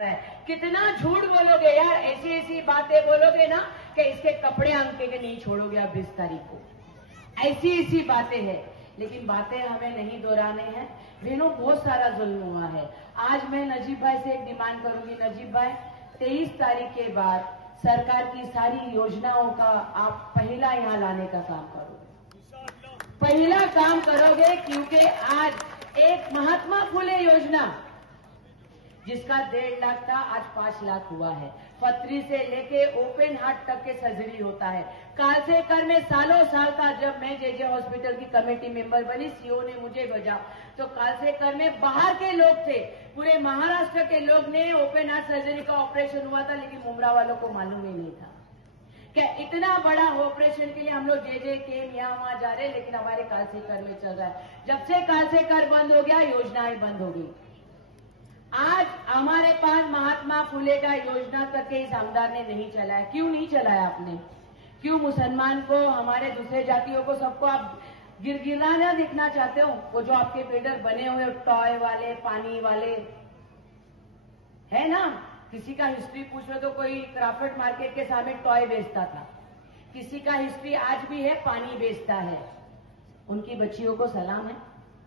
कितना झूठ बोलोगे यार, ऐसी ऐसी बातें बोलोगे ना कि इसके कपड़े अंके के नहीं छोड़ोगे आप 20 तारीख को। ऐसी ऐसी बातें हैं, लेकिन बातें हमें नहीं दोहराने हैं। बहनों, बहुत सारा जुल्म हुआ है। आज मैं नजीब भाई से एक डिमांड करूंगी, नजीब भाई 23 तारीख के बाद सरकार की सारी योजनाओं का आप पहला यहाँ लाने का काम करोगे, पहला काम करोगे, क्योंकि आज एक महात्मा फुले योजना जिसका 1.5 लाख था आज 5 लाख हुआ है। पथरी से लेके ओपन हार्ट तक के सर्जरी होता है। कालसेकर में सालों साल का, जब मैं जेजे हॉस्पिटल की कमेटी मेंबर बनी, सीओ ने मुझे भेजा तो कालसेकर में बाहर के लोग थे, पूरे महाराष्ट्र के लोग ने ओपन हार्ट सर्जरी का ऑपरेशन हुआ था, लेकिन मुमरा वालों को मालूम ही नहीं था कि इतना बड़ा ऑपरेशन के लिए हम लोग जेजे के यहाँ वहां जा रहे हैं, लेकिन हमारे कालसेकर में चल रहा है। जब से कालसेकर बंद हो गया, योजनाएं बंद हो गई। आज हमारे पास महात्मा फुले का योजना करके इस आमदार ने नहीं चलाया। क्यों नहीं चलाया आपने? क्यों मुसलमान को, हमारे दूसरे जातियों को, सबको आप गिरगिराना दिखना चाहते हो? वो जो आपके पेडर बने हुए टॉय वाले, पानी वाले है ना, किसी का हिस्ट्री पूछ लो तो कोई क्राफ्ट मार्केट के सामने टॉय बेचता था, किसी का हिस्ट्री आज भी है, पानी बेचता है। उनकी बच्चियों को सलाम है,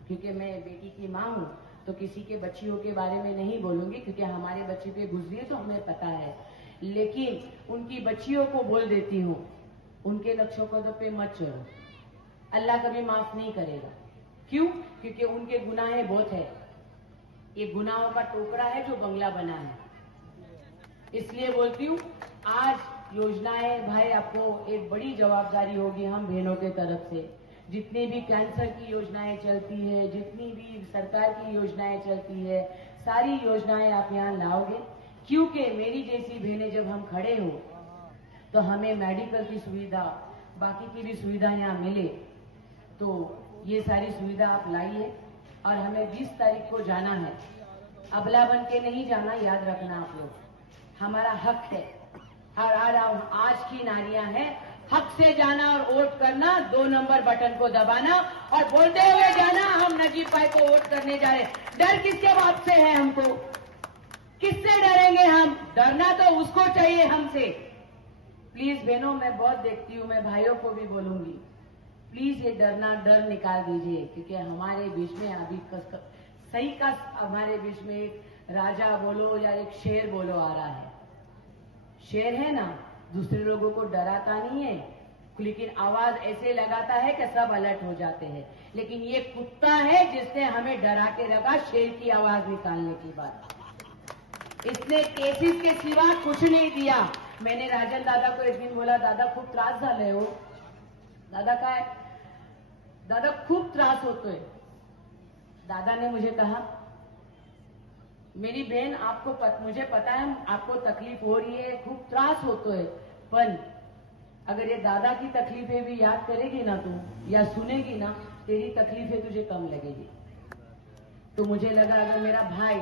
क्योंकि मैं बेटी की मां हूं तो किसी के बच्चियों के बारे में नहीं बोलूंगी, क्योंकि हमारे बच्चे पे गुजरी है तो हमें पता है। लेकिन उनकी बच्चियों को बोल देती हूं, उनके नक्शों कदम पे मत चलो, अल्लाह कभी माफ नहीं करेगा। क्यों? क्योंकि उनके गुनाहें बहुत है। ये गुनाहों का टोकरा है जो बंगला बना है। इसलिए बोलती हूं, आज योजनाएं भाई, आपको एक बड़ी जवाबदारी होगी हम बहनों के तरफ से। जितनी भी कैंसर की योजनाएं चलती है, जितनी भी सरकार की योजनाएं चलती है, सारी योजनाएं आप यहाँ लाओगे, क्योंकि मेरी जैसी बहनें जब हम खड़े हो तो हमें मेडिकल की सुविधा, बाकी की भी सुविधा यहाँ मिले, तो ये सारी सुविधा आप लाइए। और हमें 20 तारीख को जाना है, अबला बन के नहीं जाना, याद रखना आप लोग, हमारा हक है। और आज की नारियां हैं, हक से जाना और वोट करना, 2 नंबर बटन को दबाना और बोलते हुए जाना, हम नजीब भाई को वोट करने जा रहे हैं। डर किसके बात से है? हमको किससे डरेंगे हम? डरना तो उसको चाहिए हमसे। प्लीज बहनों, मैं बहुत देखती हूं, मैं भाइयों को भी बोलूंगी, प्लीज ये डर निकाल दीजिए, क्योंकि हमारे बीच में अभी सही का, हमारे बीच में एक राजा बोलो या एक शेर बोलो आ रहा है। शेर है ना, दूसरे लोगों को डराता नहीं है, लेकिन आवाज ऐसे लगाता है कि सब अलर्ट हो जाते हैं। लेकिन ये कुत्ता है जिसने हमें डरा के रखा शेर की आवाज निकालने की बात। इसने केसेस के सिवा कुछ नहीं दिया। मैंने राजन दादा को एक दिन बोला, दादा खूब त्रास झाले हो। दादा काय? दादा खूब त्रास होतोय। दादा ने मुझे कहा, मेरी बहन आपको मुझे पता है आपको तकलीफ हो रही है, खूब त्रास होतो है, पर अगर ये दादा की तकलीफें भी याद करेगी ना तू, या सुनेगी ना, तेरी तकलीफें तुझे कम लगेगी। तो मुझे लगा, अगर मेरा भाई,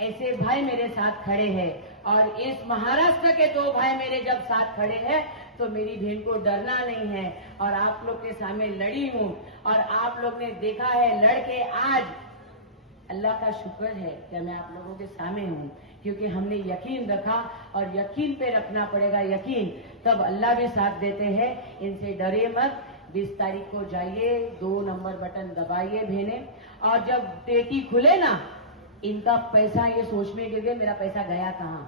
ऐसे भाई मेरे साथ खड़े हैं, और इस महाराष्ट्र के 2 भाई मेरे जब साथ खड़े हैं, तो मेरी बहन को डरना नहीं है। और आप लोग के सामने लड़ी हूं, और आप लोग ने देखा है लड़के, आज अल्लाह का शुक्र है कि मैं आप लोगों के सामने हूं, क्योंकि हमने यकीन रखा, और यकीन पे रखना पड़ेगा, यकीन, तब अल्लाह भी साथ देते हैं। इनसे डरे मत। 20 तारीख को जाइए, 2 नंबर बटन दबाइए बहने, और जब टेटी खुले ना, इनका पैसा ये सोचने के लिए मेरा पैसा गया कहां,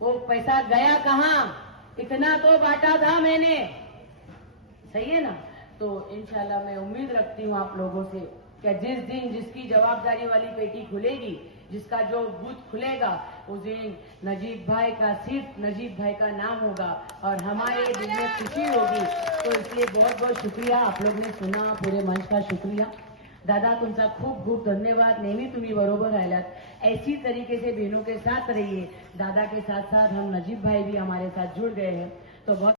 वो पैसा गया कहां, इतना तो बांटा था मैंने, सही है ना। तो इंशाल्लाह मैं उम्मीद रखती हूं आप लोगों से कि जिस दिन जिसकी जवाबदारी वाली पेटी खुलेगी, जिसका जो बूथ खुलेगा, उस दिन नजीब भाई का, सिर्फ नजीब भाई का नाम होगा, और हमारे दिल में खुशी होगी। तो इसलिए बहुत बहुत शुक्रिया, आप लोग ने सुना, पूरे मंच का शुक्रिया। दादा तुमचा खूप खूप धन्यवाद, नेहमी तुम्ही बरोबर राहिलात। ऐसी तरीके से बहनों के साथ रहिए। दादा के साथ साथ हम नजीब भाई भी हमारे साथ जुड़ गए हैं, तो बहुत